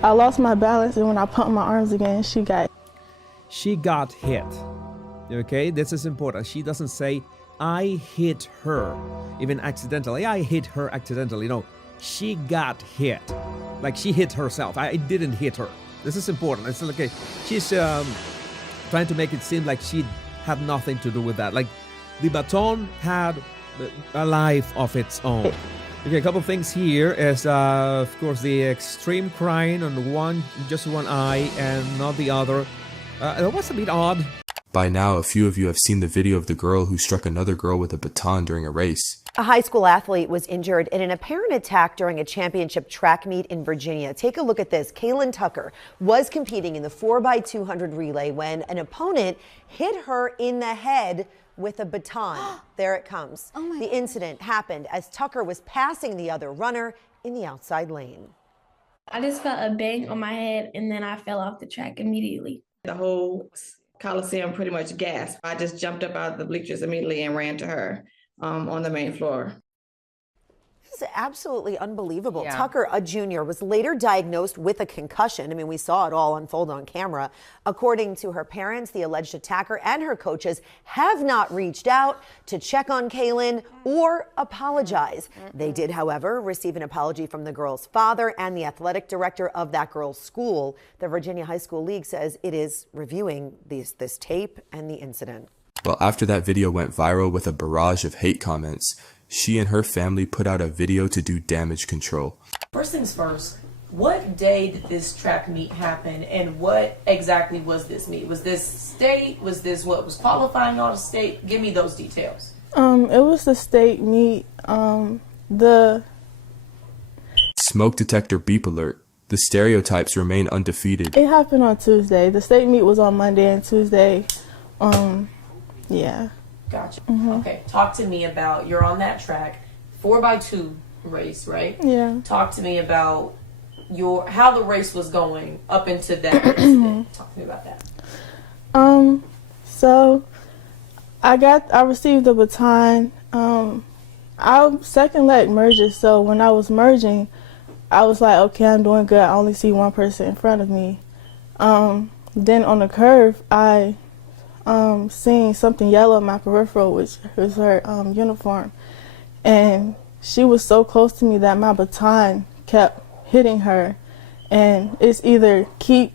I lost my balance, and when I pumped my arms again, she got hit. Okay, this is important. She doesn't say, I hit her, even accidentally. I hit her accidentally. No, she got hit. Like she hit herself. I didn't hit her. This is important. It's okay. She's trying to make it seem like she had nothing to do with that. Like the Baton had a life of its own. Okay, a couple of things here is, of course, the extreme crying on just one eye and not the other. That was a bit odd. By now, a few of you have seen the video of the girl who struck another girl with a baton during a race. A high school athlete was injured in an apparent attack during a championship track meet in Virginia. Take a look at this. Kaelen Tucker was competing in the 4x200 relay when an opponent hit her in the head with a baton. There it comes. Oh the incident happened as Tucker was passing the other runner in the outside lane. I just felt a bang on my head and then I fell off the track immediately. The whole Coliseum pretty much gasped. I just jumped up out of the bleachers immediately and ran to her on the main floor. This is absolutely unbelievable. Yeah. Tucker, a junior, was later diagnosed with a concussion. I mean, we saw it all unfold on camera. According to her parents, the alleged attacker and her coaches have not reached out to check on Kaelen or apologize. They did, however, receive an apology from the girl's father and the athletic director of that girl's school. The Virginia High School League says it is reviewing this tape and the incident. Well, after that video went viral with a barrage of hate comments, she and her family put out a video to do damage control. First things first, what day did this track meet happen and what exactly was this meet? Was this state? Was this what was qualifying on a state? Give me those details. It was the state meet. The Smoke detector beep alert. The stereotypes remain undefeated. It happened on Tuesday. The state meet was on Monday and Tuesday. Yeah. Gotcha. Okay, talk to me about, you're on that track, 4x2 race, right? Yeah. Talk to me about how the race was going up into that incident. Talk to me about that. So I received the baton. I second leg merges, so when I was merging, I was like, okay, I'm doing good. I only see one person in front of me. Then on the curve, I seeing something yellow in my peripheral, which was her uniform, and she was so close to me that my baton kept hitting her, and it's either keep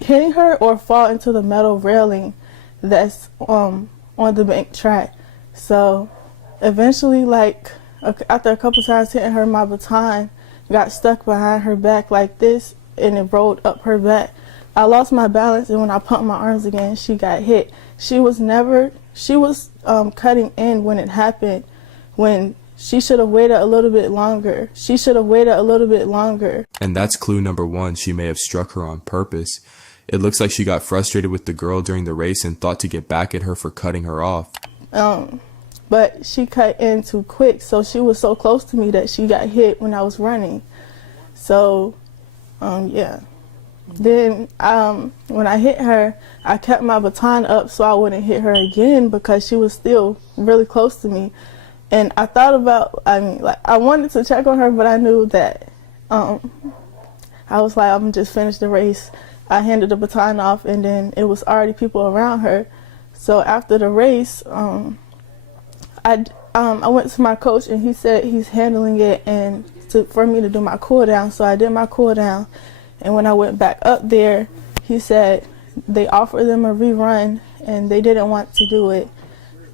hitting her or fall into the metal railing that's on the bank track. So eventually, like after a couple times hitting her, my baton got stuck behind her back like this, and it rolled up her back. I lost my balance, and when I pumped my arms again, she got hit. She was cutting in when it happened, when she should have waited a little bit longer. And that's clue number one. She may have struck her on purpose. It looks like she got frustrated with the girl during the race and thought to get back at her for cutting her off. But she cut in too quick, so she was so close to me that she got hit when I was running. So, yeah. Then when I hit her, I kept my baton up so I wouldn't hit her again because she was still really close to me. And I thought about, I wanted to check on her, but I knew that I was like, I'm gonna just finish the race. I handed the baton off, and then it was already people around her. So after the race, I went to my coach, and he said he's handling it and for me to do my cool down. So I did my cool down. And when I went back up there, he said they offered them a rerun and they didn't want to do it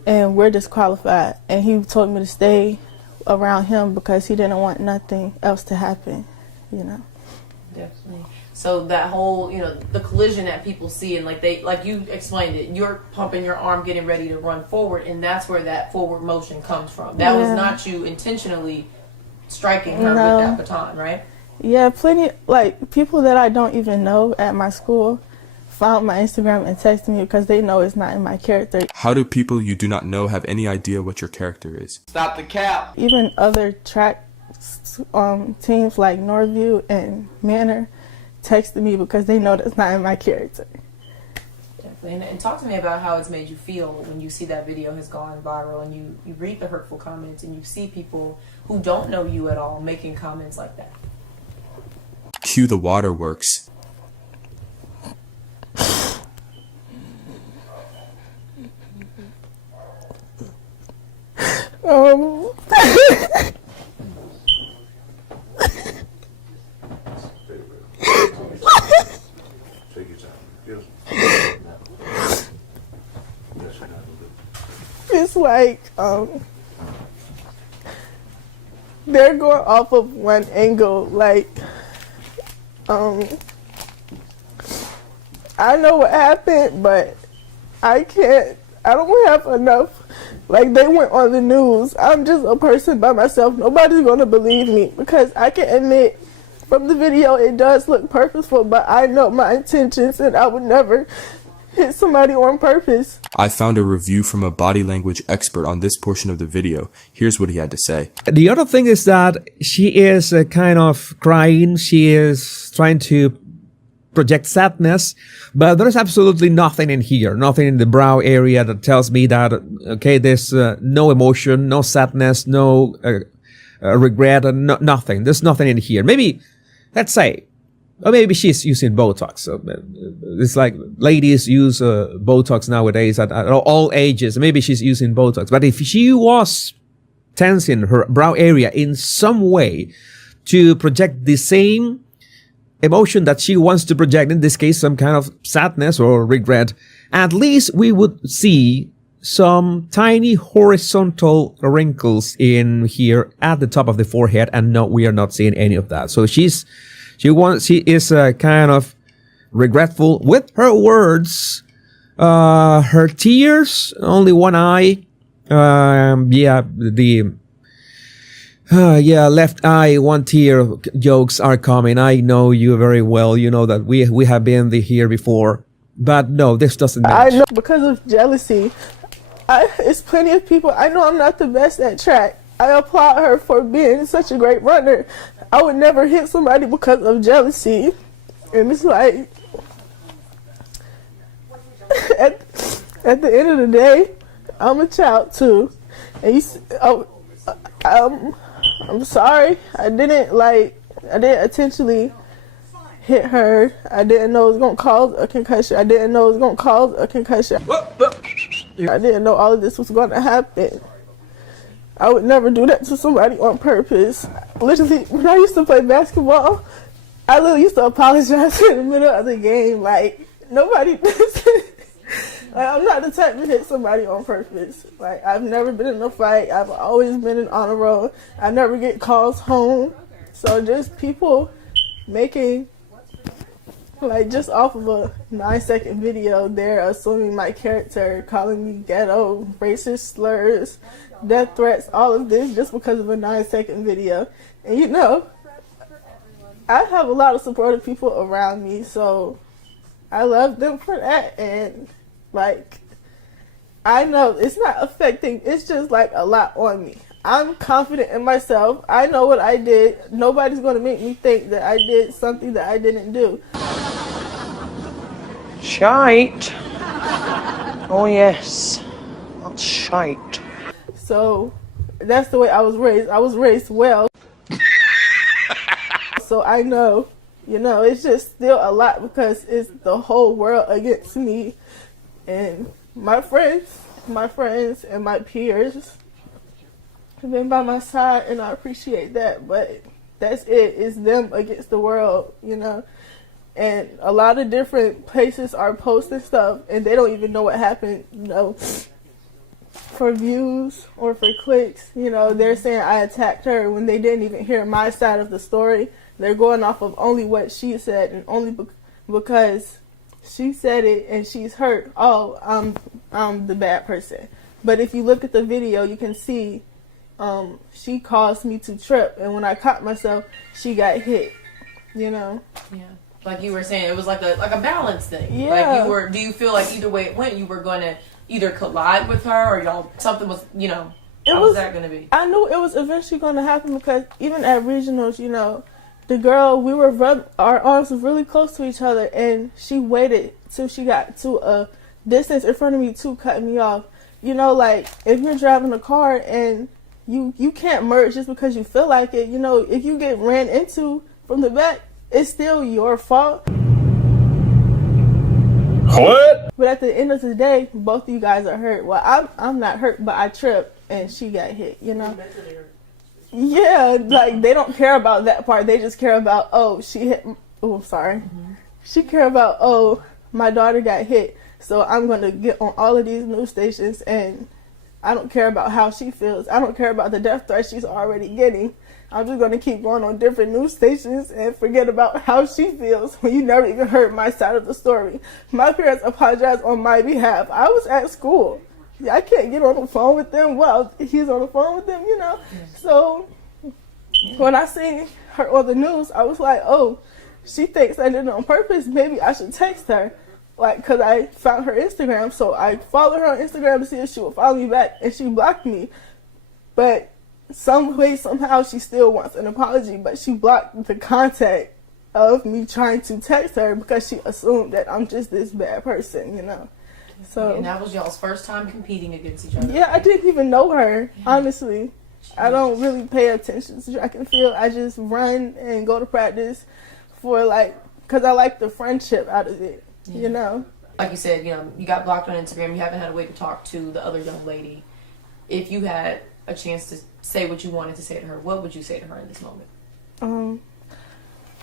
and we're disqualified. And he told me to stay around him because he didn't want nothing else to happen, you know. Definitely. So that whole, the collision that people see, and like you explained it, you're pumping your arm, getting ready to run forward, and that's where that forward motion comes from. That was not you intentionally striking her with that baton, right? Yeah, plenty, people that I don't even know at my school found my Instagram and texted me because they know it's not in my character. How do people you do not know have any idea what your character is? Stop the cap. Even other track teams like Norview and Manor texted me because they know that's not in my character. Definitely. And talk to me about how it's made you feel when you see that video has gone viral and you read the hurtful comments and you see people who don't know you at all making comments like that. Cue the waterworks. It's like they're going off of one angle. Like I know what happened, but I don't have enough. Like, they went on the news. I'm just a person by myself. Nobody's going to believe me, because I can admit from the video it does look purposeful, but I know my intentions and I would never hit somebody on purpose. I found a review from a body language expert on this portion of the video. Here's what he had to say. The other thing is that she is kind of crying. She is trying to project sadness, but there's absolutely nothing in here, nothing in the brow area that tells me that, okay, there's no emotion, no sadness, no regret, nothing. There's nothing in here. Maybe, let's say, or maybe she's using Botox. So it's like ladies use Botox nowadays at all ages. Maybe she's using Botox. But if she was tensing her brow area in some way to project the same emotion that she wants to project, in this case some kind of sadness or regret, at least we would see some tiny horizontal wrinkles in here at the top of the forehead, and no, we are not seeing any of that. So she is kind of regretful with her words. Her tears, only one eye. Left eye, one tear jokes are coming. I know you very well. You know that we have been here before. But no, this doesn't match. I know, because of jealousy. It's plenty of people. I know I'm not the best at track. I applaud her for being such a great runner. I would never hit somebody because of jealousy. And it's like, at the end of the day, I'm a child too. And I'm sorry. I didn't intentionally hit her. I didn't know it was going to cause a concussion. I didn't know all of this was going to happen. I would never do that to somebody on purpose. Literally, when I used to play basketball, I literally used to apologize in the middle of the game. Like, nobody does it. Like, I'm not the type to hit somebody on purpose. Like, I've never been in a fight. I've always been in on the road. I never get calls home. So just people making, like, just off of a 9-second video, they're assuming my character, calling me ghetto, racist slurs, death threats, all of this just because of a 9-second video. And you know, I have a lot of supportive people around me, so I love them for that. And like, I know it's not affecting, it's just like a lot on me. I'm confident in myself. I know what I did. Nobody's going to make me think that I did something that I didn't do. Shite. Oh yes, that's shite. So that's the way I was raised. I was raised well. So I know, you know, it's just still a lot because it's the whole world against me. And my friends and my peers have been by my side, and I appreciate that. But that's it. It's them against the world, you know. And a lot of different places are posting stuff, and they don't even know what happened, you know, for views or for clicks. You know, they're saying I attacked her when they didn't even hear my side of the story. They're going off of only what she said, and only because she said it and she's hurt. Oh, I'm the bad person. But if you look at the video, you can see she caused me to trip, and when I caught myself, she got hit. You know. Yeah. Like you were saying, it was like a balance thing. Yeah. Like do you feel like either way it went, you were going to either collide with her, or something was, you know, how was that going to be? I knew it was eventually going to happen, because even at regionals, you know, the girl, our arms were really close to each other, and she waited till she got to a distance in front of me to cut me off. You know, like, if you're driving a car and you can't merge just because you feel like it, you know, if you get ran into from the back, it's still your fault. What? But at the end of the day, both of you guys are hurt. Well, I'm not hurt, but I tripped and she got hit, you know? Yeah, like they don't care about that part. They just care about, oh, she hit, oh, sorry. She care about, oh, my daughter got hit. So I'm going to get on all of these news stations and I don't care about how she feels. I don't care about the death threat she's already getting. I'm just going to keep going on different news stations and forget about how she feels when you never even heard my side of the story. My parents apologized on my behalf. I was at school. I can't get on the phone with them while he's on the phone with them, you know. So when I seen her on the news, I was like, oh, she thinks I did it on purpose. Maybe I should text her. Like, because I found her Instagram. So I followed her on Instagram to see if she would follow me back. And she blocked me. But some way, somehow, she still wants an apology, but she blocked the contact of me trying to text her because she assumed that I'm just this bad person, you know. So and that was y'all's first time competing against each other. Yeah, I didn't even know her, honestly. I don't really pay attention to track and field. I just run and go to practice for because I like the friendship out of it, you know. Like you said, you got blocked on Instagram. You haven't had a way to talk to the other young lady. If you had a chance to say what you wanted to say to her, what would you say to her in this moment?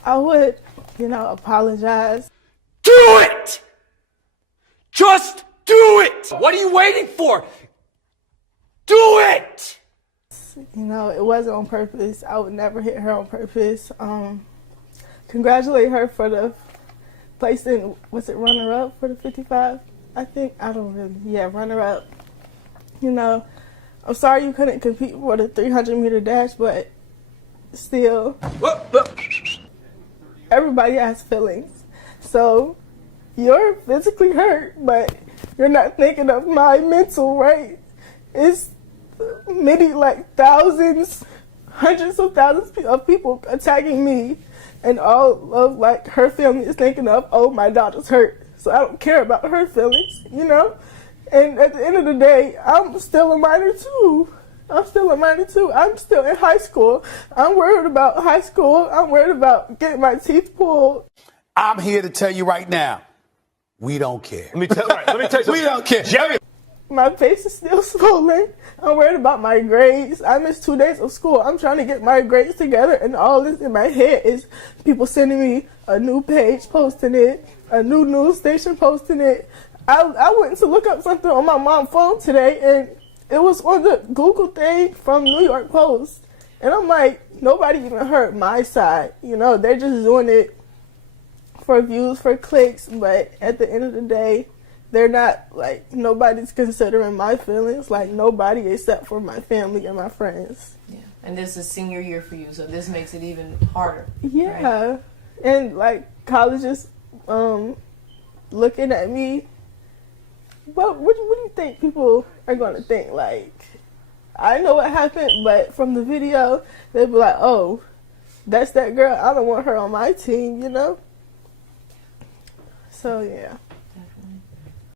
I would, apologize. Do it! Just do it! What are you waiting for? Do it! It wasn't on purpose. I would never hit her on purpose. Congratulate her for the placing, was it runner-up for the 55? I think, runner-up. I'm sorry you couldn't compete for the 300-meter dash, but still, everybody has feelings. So you're physically hurt, but you're not thinking of my mental, right? It's many, thousands, hundreds of thousands of people attacking me, and all of, her family is thinking of, oh, my daughter's hurt. So I don't care about her feelings, And at the end of the day, I'm still a minor too. I'm still in high school. I'm worried about high school. I'm worried about getting my teeth pulled. I'm here to tell you right now, we don't care. Let me tell you something. We don't care. Jerry. My face is still swollen. I'm worried about my grades. I missed 2 days of school. I'm trying to get my grades together, and all this in my head is people sending me a new page posting it, a new news station posting it. I went to look up something on my mom's phone today, and it was on the Google thing from New York Post. And I'm like, nobody even heard my side. They're just doing it for views, for clicks. But at the end of the day, they're not, nobody's considering my feelings. Nobody except for my family and my friends. Yeah. And this is senior year for you, so this makes it even harder. Yeah. Right? And, colleges looking at me. What do you think people are going to think? I know what happened, but from the video, they'll be like, oh, that's that girl. I don't want her on my team, So, yeah.